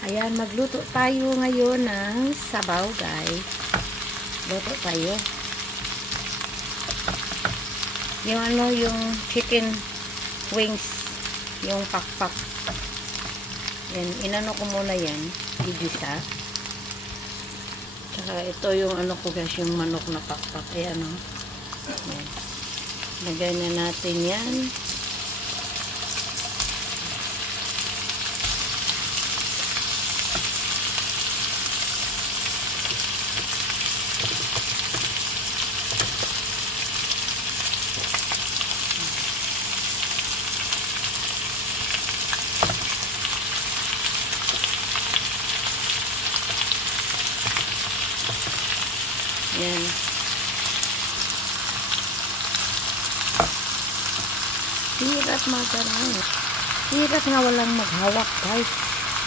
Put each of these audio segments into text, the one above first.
Ayan, magluto tayo ngayon ng sabaw, guys. Luto tayo. Yung ano, yung chicken wings. Yung pakpak. Yan, inano ko muna yan. Igisa. Tsaka ito yung ano ko guys, yung manok na pakpak. Ayan o. Yan. Lagay na natin yan. Yan. Hirap magarang. Hirap nga walang maghawak, guys.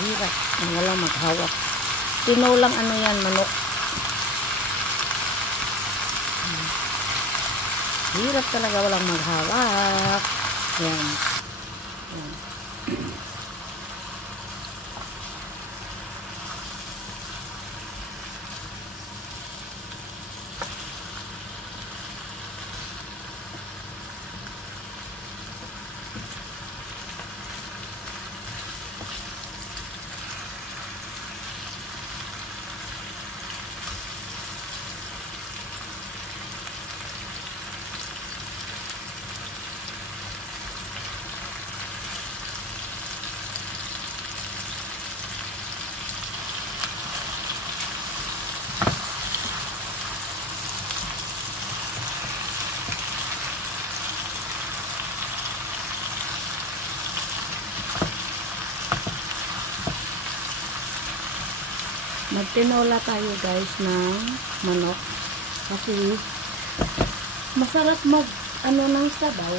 Hirap nga walang maghawak. Tinolang ano yan, manok. Hirap talaga walang maghawak. Yan. Yan. Magtinola tayo guys ng manok kasi masarap mag ano ng sabaw.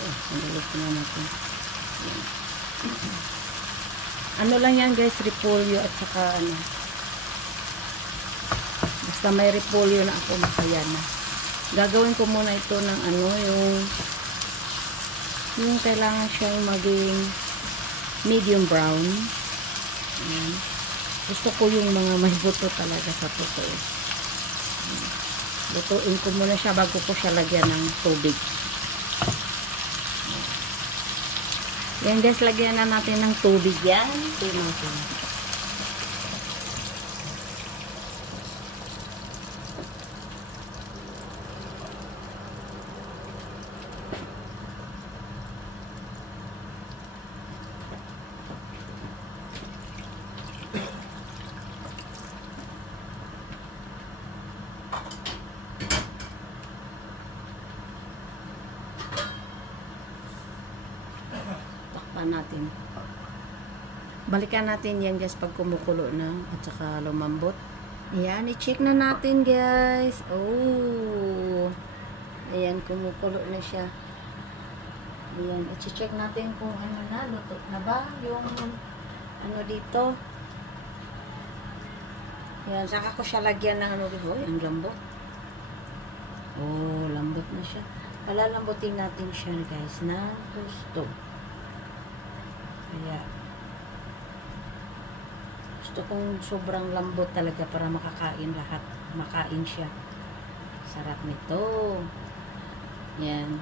Sandali na natin. Ano lang yan guys, repolyo at saka ano, basta may repolyo na ako, masaya na. Gagawin ko muna ito ng ano, yung kailangan siyang maging medium brown. Ayan. Gusto ko yung mga may buto talaga sa totoo. Lutuin ko muna siya bago ko siya lagyan ng tubig. Yan guys, lagyan na natin ng tubig yan. Ito natin. Natin. Balikan natin yan guys pag kumukulo na at saka lumambot. Ayan, i-check na natin guys. Oh, ayan, kumukulo na siya. Ayan, i-check natin kung ano na, luto na ba yung ano dito. Ayan, saka ko siya lagyan ng ano dito. Ang lambot. Oh, lambot na siya. Palalambutin natin siya guys na gusto. Kaya gusto kong sobrang lambot talaga para makakain lahat. Makain siya. Sarap nito. Yan.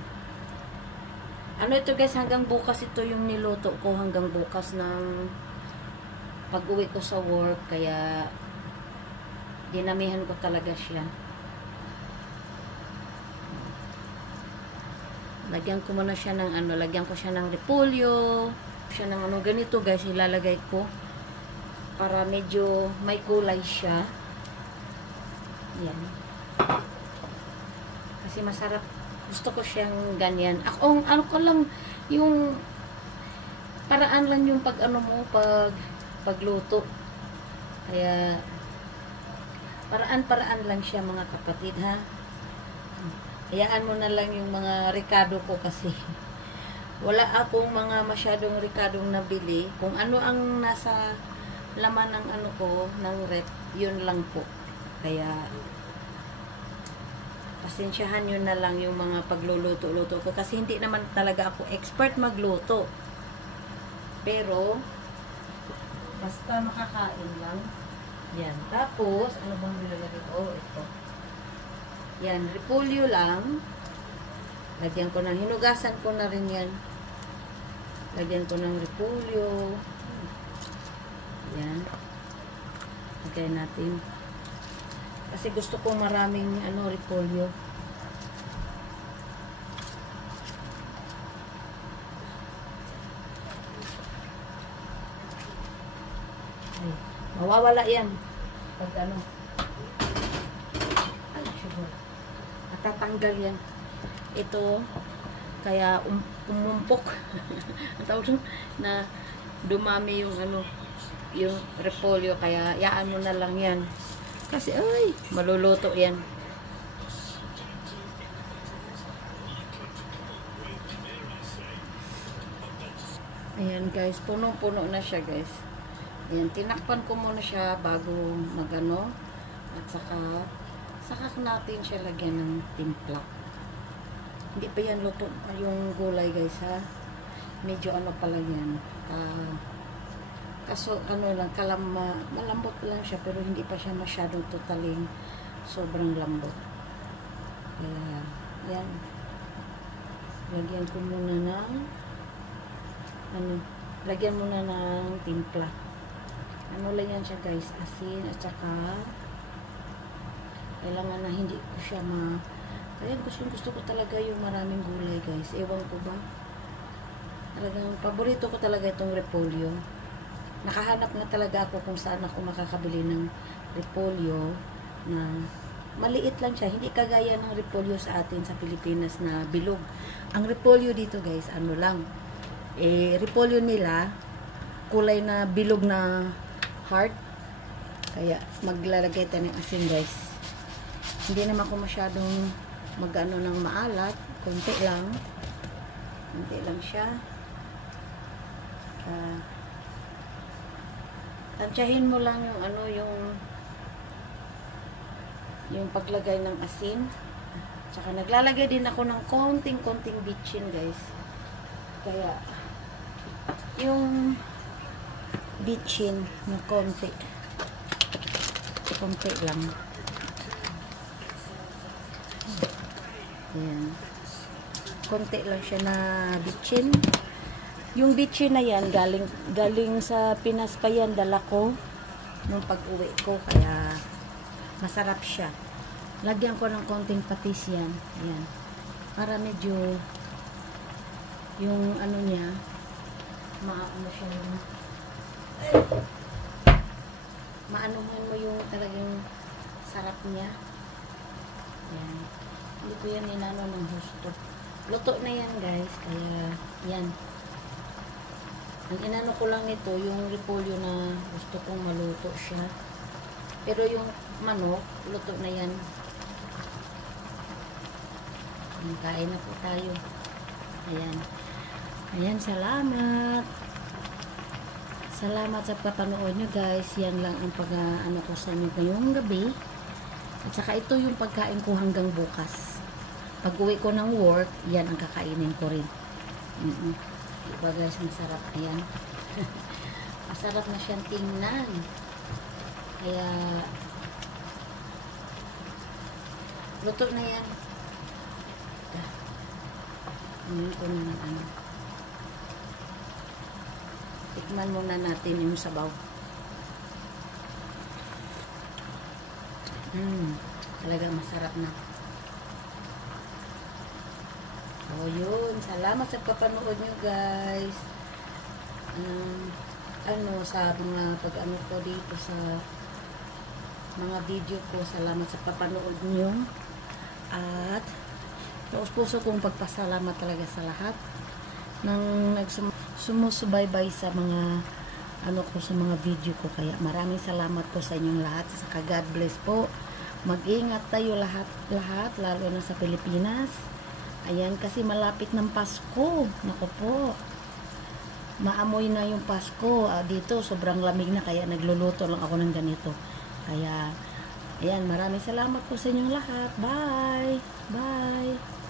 Ano ito guys, hanggang bukas ito yung niluto ko. Hanggang bukas ng pag-uwi ko sa work. Kaya dinamihan ko talaga siya. Lagyan ko muna siya ng ano, lagyan ko siya ng repolyo. Siya ng ano ganito guys, ilalagay ko para medyo may kulay siya. Yan. Kasi masarap. Gusto ko siyang ganyan. Ako, ano ko lang, yung paraan lang yung pag ano mo, pagluto. Kaya paraan lang siya mga kapatid ha. Hayaan mo na lang yung mga rekado ko kasi wala akong mga masyadong rekadong nabili. Kung ano ang nasa laman ng ano ko, ng rep, yun lang po. Kaya pasensyahan nyo na lang yung mga pagluluto-luto ko kasi hindi naman talaga ako expert magluto. Pero Basta makakain lang. Yan. Tapos, ano bang nilalagay ko? Oh, ito. Yan, repolyo lang. Lagyan ko ng, hinugasan ko na rin yan. Lagyan ko ng repolyo. Yan. Lagay natin. Kasi gusto ko maraming repolyo. Ay, mawawala yan. Pag ay, sugar. Matatanggal yan. Ito, kaya umumpok. Ang tawag doon, na dumami yung yung repolyo, kaya yaan mo na lang yan. Kasi, ay, maluluto yan. Ayan guys, punong-puno na siya guys. Ayan, tinakpan ko muna siya bago magano. At saka natin siya lagyan ng timpla. Hindi pa yan luto yung gulay guys ha. Medyo pala yan. Kaso lang, malambot lang siya pero hindi pa siya masyadong totaling sobrang lambot. Kaya, yan. Lagyan ko muna ng lagyan muna ng timpla. Lang yan siya guys, asin at saka kailangan na hindi ko siya kaya gusto ko talaga yung maraming gulay guys. Ewan ko ba, talagang paborito ko talaga itong repolyo. Nakahanap na talaga ako kung saan ako makakabili ng repolyo na maliit lang siya, hindi kagaya ng repolyo sa atin sa Pilipinas na bilog. Ang repolyo dito guys, lang, repolyo nila kulay na bilog na heart. Kaya maglalagay tayo ng asin guys. Hindi naman ako masyadong ng maalat, konti lang siya. Tansyahin mo lang yung paglagay ng asin. Tsaka naglalagay din ako ng konting bitchin guys. Kaya yung bitchin na konti lang. Ayan. Konti lang siya na bitchin. Yung bitchin na yan, galing sa Pinas pa yan, dala ko nung pag-uwi ko, kaya masarap siya. Lagyan ko ng konting patis yan. Ayan. Para medyo yung niya, siya yung maanuhan mo yung talagang sarap niya. Ayan. Hindi ko yan ng husto. Luto na yan guys, kaya yan. Ang inano ko lang ito, yung repolyo na gusto kong maluto siya. Pero yung manok, luto na yan. Kain na po tayo. Ayan. Ayan, salamat. Salamat sa papanood nyo guys. Yan lang ang ko sa inyo ngayong gabi. At saka ito yung pagkain ko hanggang bukas. Pag uwi ko ng work, yan ang kakainin ko rin. Diba guys, masarap. Ayan. Masarap na siyang tingnan. Kaya luto na yan. Ko na ng tikman muna natin yung sabaw. Talaga masarap na. So yun, salamat sa kapanood nyo guys. Sa mga pag-ano ko dito sa mga video ko, salamat sa papanood nyo. At puso kong pagpasalamat talaga sa lahat ng sumusubaybay sa mga ko sa mga video ko. Kaya maraming salamat po sa inyong lahat. Saka God bless po. Mag-ingat tayo lahat, lalo na sa Pilipinas. Ayan, kasi malapit ng Pasko. Naku po. Maamoy na yung Pasko. Dito, sobrang lamig na, kaya nagluluto lang ako ng ganito. Kaya, ayan, maraming salamat po sa inyong lahat. Bye! Bye!